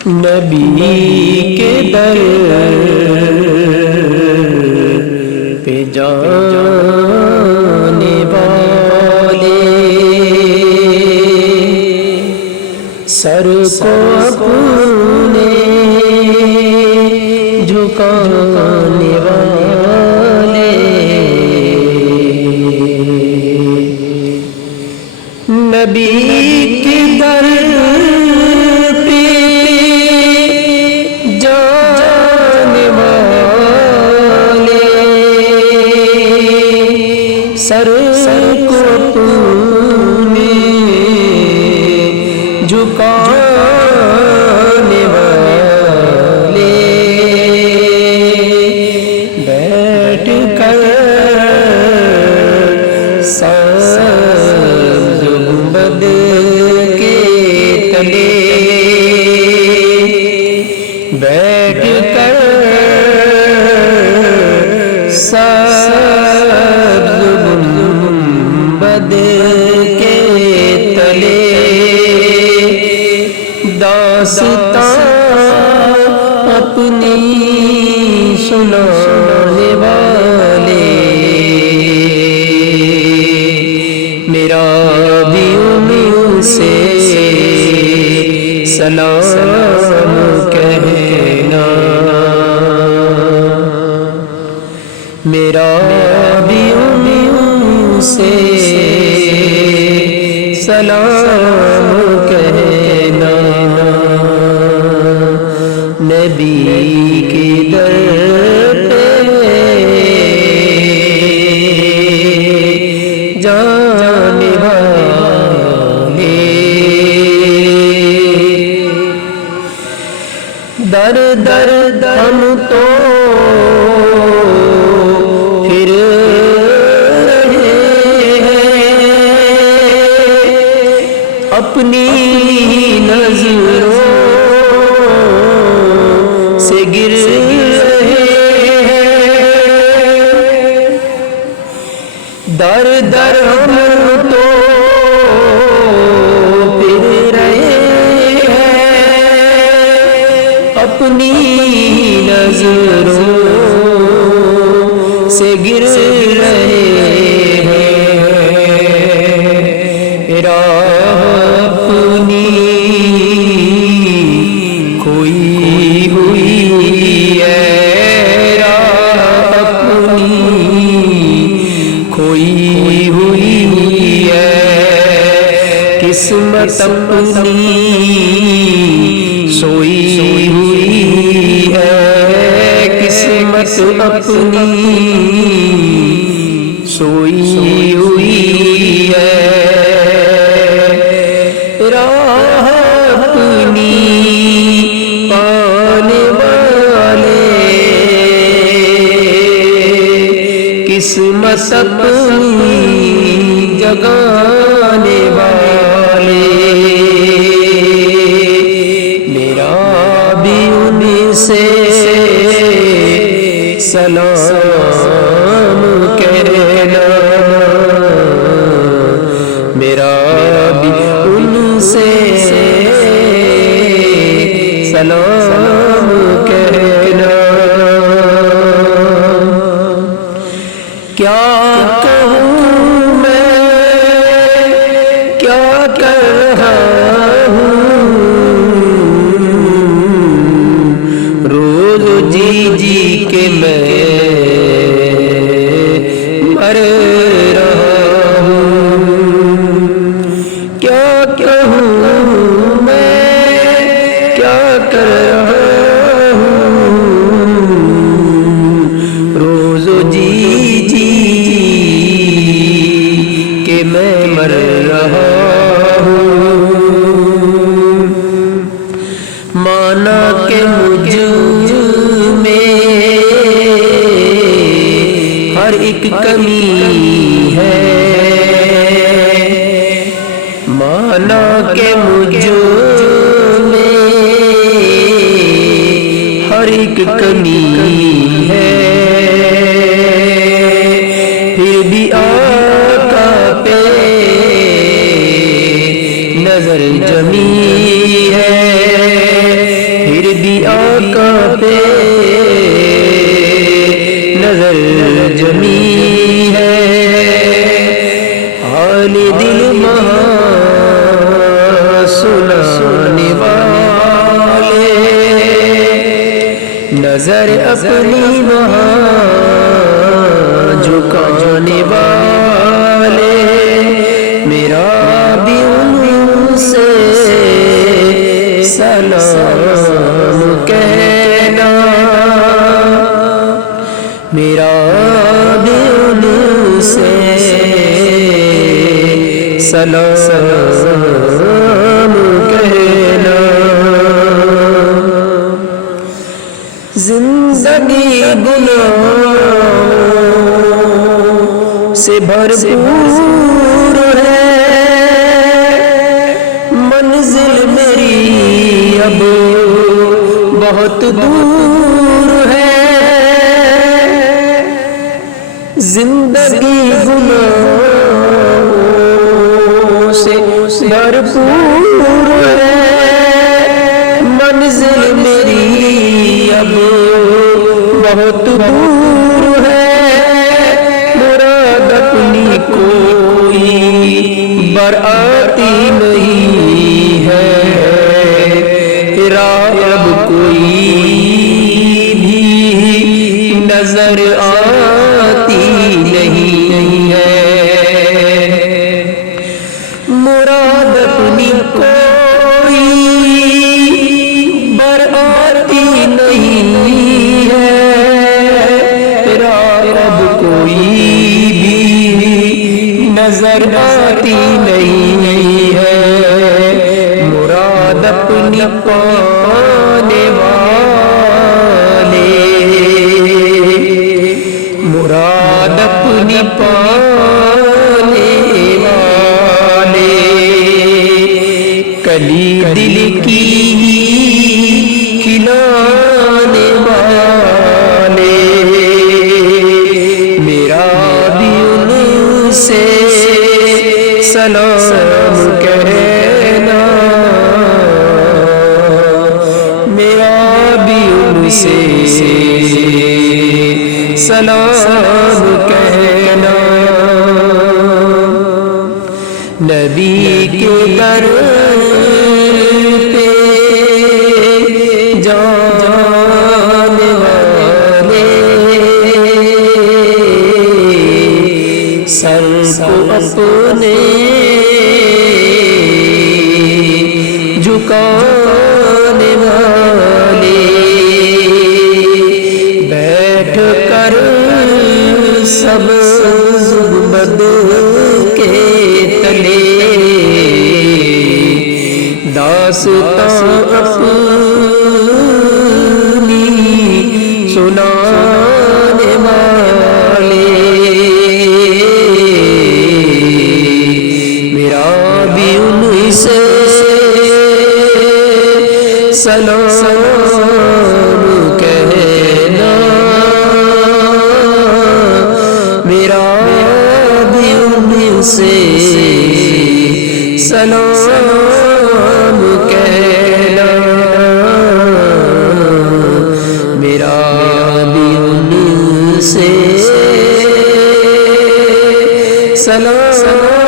نبی کے در پہ جانے والے سر کو اپنے جھکانے والے نبی کے در پہ جانے والے سر کو اپنے جھکانے والے بیٹھ کر سبز گنبد کے تلے بیٹھ کر سبز گنبد کے تلے داستان اپنی سنانے والے میرا بھی ان سے سلام کہنا میرا بھی ان سے سلام کہنا نبی کے در پہ جانے والے در در ہم تو پھر رہے ہیں اپنی نظروں سے گر رہے ہیں در در ہم تو پھر رہے ہیں اپنی نظروں سے گر رہے ہیں راہ اپنی کھوئی ہوئی ہے راہ اپنی کھوئی ہوئی ہے قسمت اپنی سوئی ہوئی ہے قسمت اپنی سوئی ہوئی ہے راہ اپنی پانے والے قسمت اپنی جگانے والے میرا بھی ان سے سلام کہنا میرا بھی ان سے سلام کہنا کیا کہوں میں کیا کر رہا ہوں روز جی جی کے میں مر رہا ہوں کیا کہوں میں کیا کر رہا ہوں روز جی جی کہ میں مر رہا ہوں مانا کہ مجھ میں ہر ایک کمی ہے مانا کہ مجھ میں ہر ایک کمی ہے پھر بھی آقا پہ نظر جمی ہے جمی ہے، حال دل وہاں سنانے والے، نظر اپنی وہاں جھکانے والے، میرا بھی ان سے سلام کہنا، میرا بھی ان سے سلام کہنا۔ زندگی گناہوں سے بھرپور ہے، منزل میری اب بہت دور ہے، زندگی گناہوں سے بھرپور ہے، منزل میری اب بہت دور ہے، مراد اپنی کوئی برآتی نہیں ہے، راہ اب کوئی بھی نظر آتی نہیں ہے، مراد اپنی کوئی برآتی نہیں ہے، راہ اب کوئی بھی نظر آتی نہیں ہے، مراد اپنی پانے والے، مراد اپنی پانے والے، کلی دل کی کھلانے والے، میرا بھی ان سے سلام کہنا، میرا بھی ان سے سلام کہنا، نبی کے در پہ جانے والے، سر کو اپنے جھکانے والے، بیٹھ کر سبز گنبد کے تلے داستان اپنی سنانے والے، میرا بھی ان سے سلام کہنا، میرا بھی ان سے سلام کہنا، میرا بھی ان سے سلام